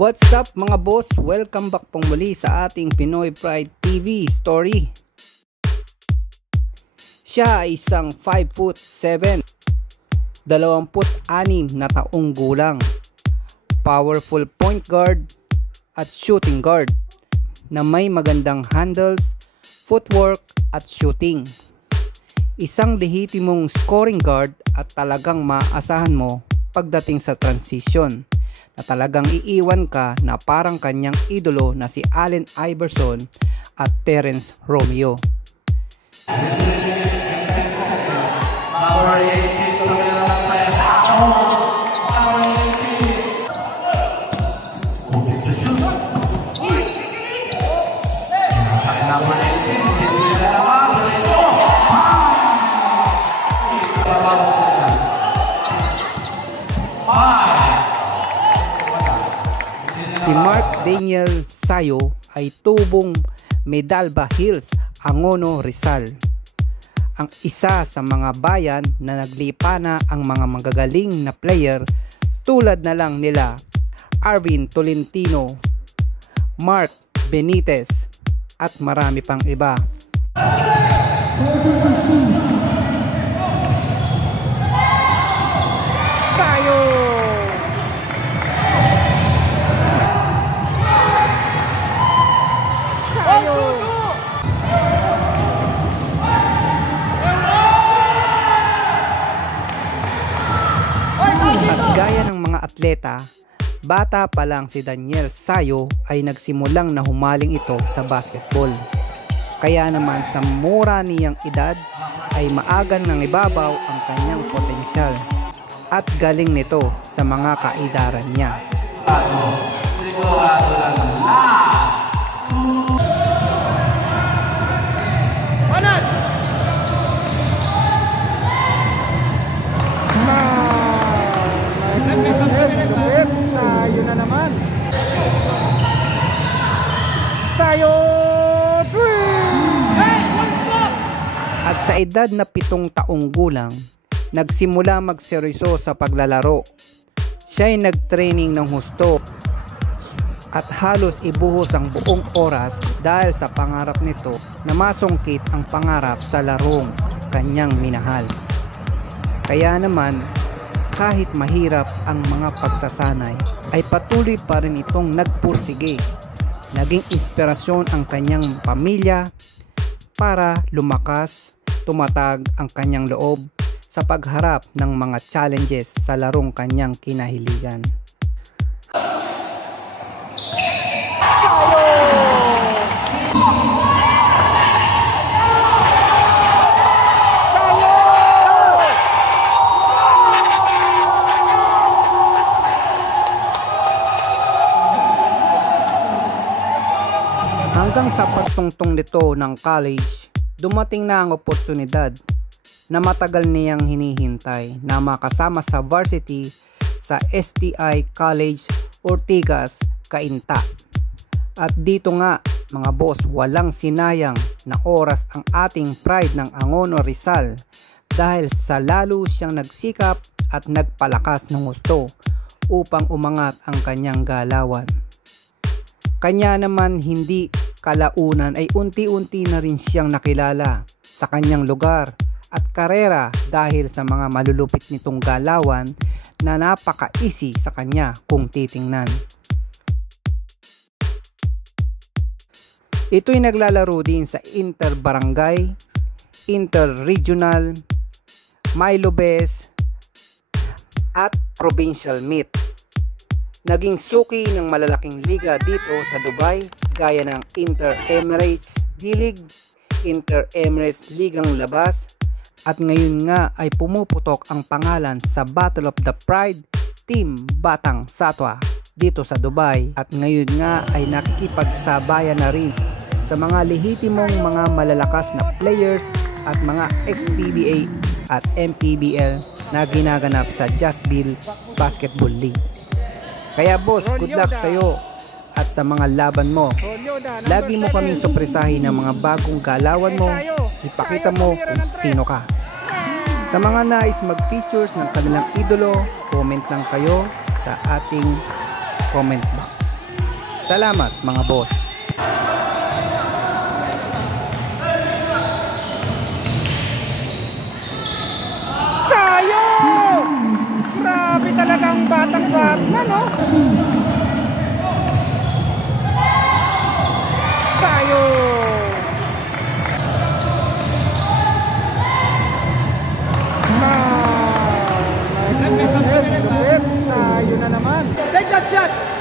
What's up mga boss? Welcome back pong muli sa ating Pinoy Pride TV story. Siya ay isang 5'7", 26 na taong gulang, powerful point guard at shooting guard na may magandang handles, footwork at shooting. Isang lehitimong scoring guard at talagang maaasahan mo pagdating sa transition, na talagang iiwan ka na parang kanyang idolo na si Allen Iverson at Terrence Romeo. Si Mark Daniel Sayo ay tubong Medalba Hills, Angono, Rizal. Ang isa sa mga bayan na naglipa na ang mga magagaling na player tulad na lang nila Arvin Tolentino, Mark Benitez at marami pang iba. At gaya ng mga atleta, bata pa lang si Daniel Sayo ay nagsimulang na humaling ito sa basketball. Kaya naman sa mura niyang edad ay maagang nang ibabaw ang kanyang potensyal at galing nito sa mga kaidaran niya. Sayo na naman. Sayo 3! At sa edad na 7 taong gulang, nagsimula magseryoso sa paglalaro. Siya ay nagtraining ng husto at halos ibuhos ang buong oras dahil sa pangarap nito na masungkit ang pangarap sa larong kanyang minahal. Kaya naman, kahit mahirap ang mga pagsasanay, ay patuloy pa rin itong nagpursige. Naging inspirasyon ang kanyang pamilya para lumakas, tumatag ang kanyang loob sa pagharap ng mga challenges sa larong kanyang kinahiligan. Hanggang sa pagtungtong nito ng college, dumating na ang oportunidad na matagal niyang hinihintay na makasama sa varsity sa STI College Ortigas, Cainta. At dito nga mga boss, walang sinayang na oras ang ating pride ng Angono, Rizal dahil sa lalo siyang nagsikap at nagpalakas ng gusto upang umangat ang kanyang galawan. Kanya naman hindi kalaunan ay unti-unti na rin siyang nakilala sa kanyang lugar at karera dahil sa mga malulupit nitong galawan na napaka-easy sa kanya kung titingnan. Ito'y naglalaro din sa Inter-Barangay, Inter-Regional, Milo-Best at Provincial Meet. Naging suki ng malalaking liga dito sa Dubai gaya ng Inter-Emirates D-League, Inter-Emirates Ligang Labas at ngayon nga ay pumuputok ang pangalan sa Battle of the Pride Team Batang Satwa dito sa Dubai at ngayon nga ay nakikipagsabayan na rin sa mga lehitimong mga malalakas na players at mga ex-PBA at MPBL na ginaganap sa Jazzville Basketball League. Kaya boss, good luck sa'yo at sa mga laban mo. Lagi mo kaming sorpresahin ng mga bagong galawan mo. Ipakita mo kung sino ka. Sa mga nais mag-features ng kanilang idolo, comment lang kayo sa ating comment box. Salamat mga boss. Sayang! Grabe talagang batang Batman, no? Sayang! Sayang na naman. Take that shot!